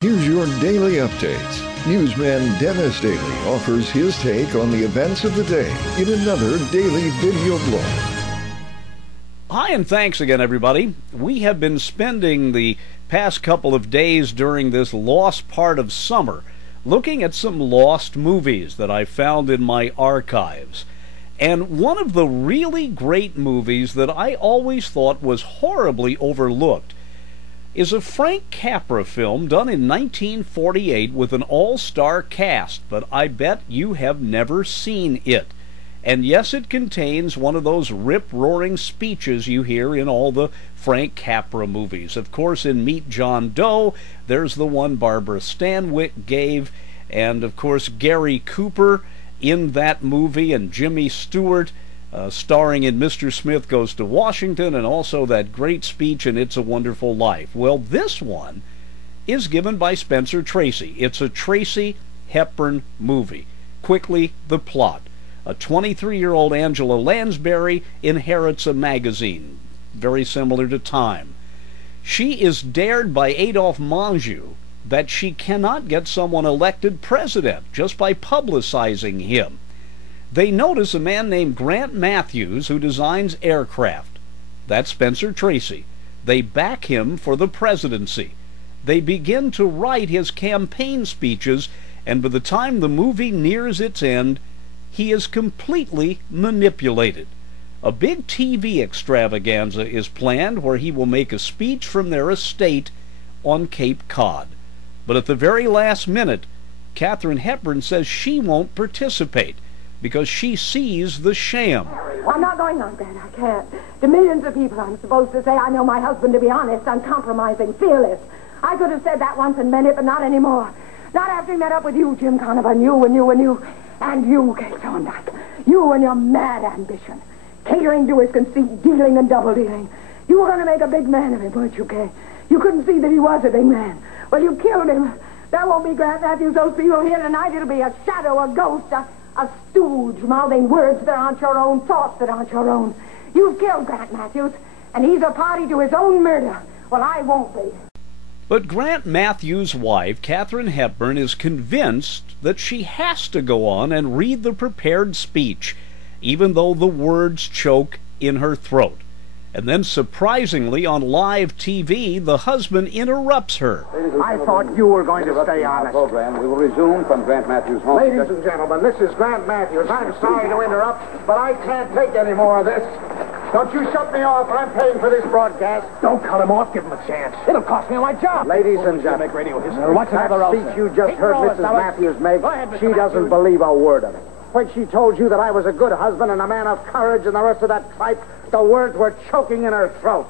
Here's your daily updates. Newsman Dennis Daily offers his take on the events of the day in another daily video blog. Hi, and thanks again, everybody. We have been spending the past couple of days during this lost part of summer looking at some lost movies that I found in my archives. And one of the really great movies that I always thought was horribly overlooked is a Frank Capra film done in 1948 with an all-star cast, but I bet you have never seen it. And yes, it contains one of those rip-roaring speeches you hear in all the Frank Capra movies. Of course, in Meet John Doe, there's the one Barbara Stanwyck gave, and of course Gary Cooper in that movie, and Jimmy Stewart starring in Mr. Smith Goes to Washington, and also that great speech in It's a Wonderful Life. Well, this one is given by Spencer Tracy. It's a Tracy Hepburn movie. Quickly, the plot. A 23-year-old Angela Lansbury inherits a magazine, very similar to Time. She is dared by Adolphe Menjou that she cannot get someone elected president just by publicizing him. They notice a man named Grant Matthews who designs aircraft. That's Spencer Tracy. They back him for the presidency. They begin to write his campaign speeches, and by the time the movie nears its end, he is completely manipulated. A big TV extravaganza is planned where he will make a speech from their estate on Cape Cod. But at the very last minute, Katharine Hepburn says she won't participate because she sees the sham. Well, I'm not going on, Grant. I can't. To millions of people, I'm supposed to say I know my husband to be honest, uncompromising, fearless. I could have said that once and meant it, but not anymore. Not after he met up with you, Jim Conover, you, and you, Kate Thorndyke. You and your mad ambition. Catering to his conceit, dealing and double-dealing. You were going to make a big man of him, weren't you, Kay? You couldn't see that he was a big man. Well, you killed him. That won't be Grant Matthews. Those people here tonight, it'll be a shadow, a ghost, a stooge mouthing words that aren't your own, thoughts that aren't your own. You've killed Grant Matthews, and he's a party to his own murder. Well, I won't be. But Grant Matthews' wife, Katharine Hepburn, is convinced that she has to go on and read the prepared speech, even though the words choke in her throat. And then, surprisingly, on live TV, the husband interrupts her. I thought you were going to stay honest. Program. We will resume from Grant Matthews' home. Ladies and gentlemen, this is Grant Matthews. I'm sorry to interrupt, but I can't take any more of this. Don't you shut me off. I'm paying for this broadcast. Don't cut him off. Give him a chance. It'll cost me my job. Ladies and gentlemen, make radio history. What's that another speech you just heard Mrs. Matthews make, she doesn't believe a word of it. When she told you that I was a good husband and a man of courage and the rest of that tripe, the words were choking in her throat.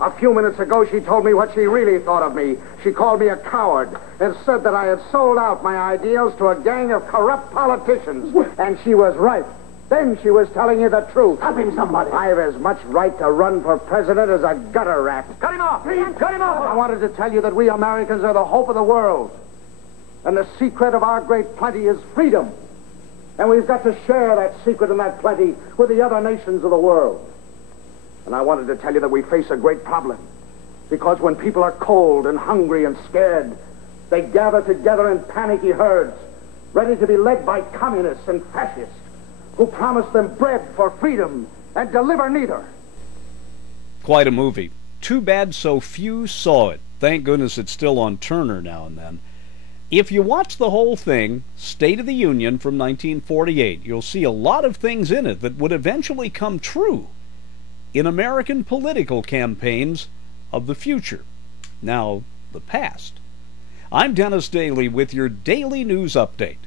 A few minutes ago, she told me what she really thought of me. She called me a coward and said that I had sold out my ideals to a gang of corrupt politicians. And she was right. Then she was telling you the truth. Stop him, somebody. I have as much right to run for president as a gutter rat. Cut him off. Please, cut him off. I wanted to tell you that we Americans are the hope of the world. And the secret of our great plenty is freedom. And we've got to share that secret and that plenty with the other nations of the world. And I wanted to tell you that we face a great problem. Because when people are cold and hungry and scared, they gather together in panicky herds, ready to be led by communists and fascists who promise them bread for freedom and deliver neither. Quite a movie. Too bad so few saw it. Thank goodness it's still on Turner now and then. If you watch the whole thing, State of the Union from 1948, you'll see a lot of things in it that would eventually come true in American political campaigns of the future. Now, the past. I'm Dennis Daly with your daily news update.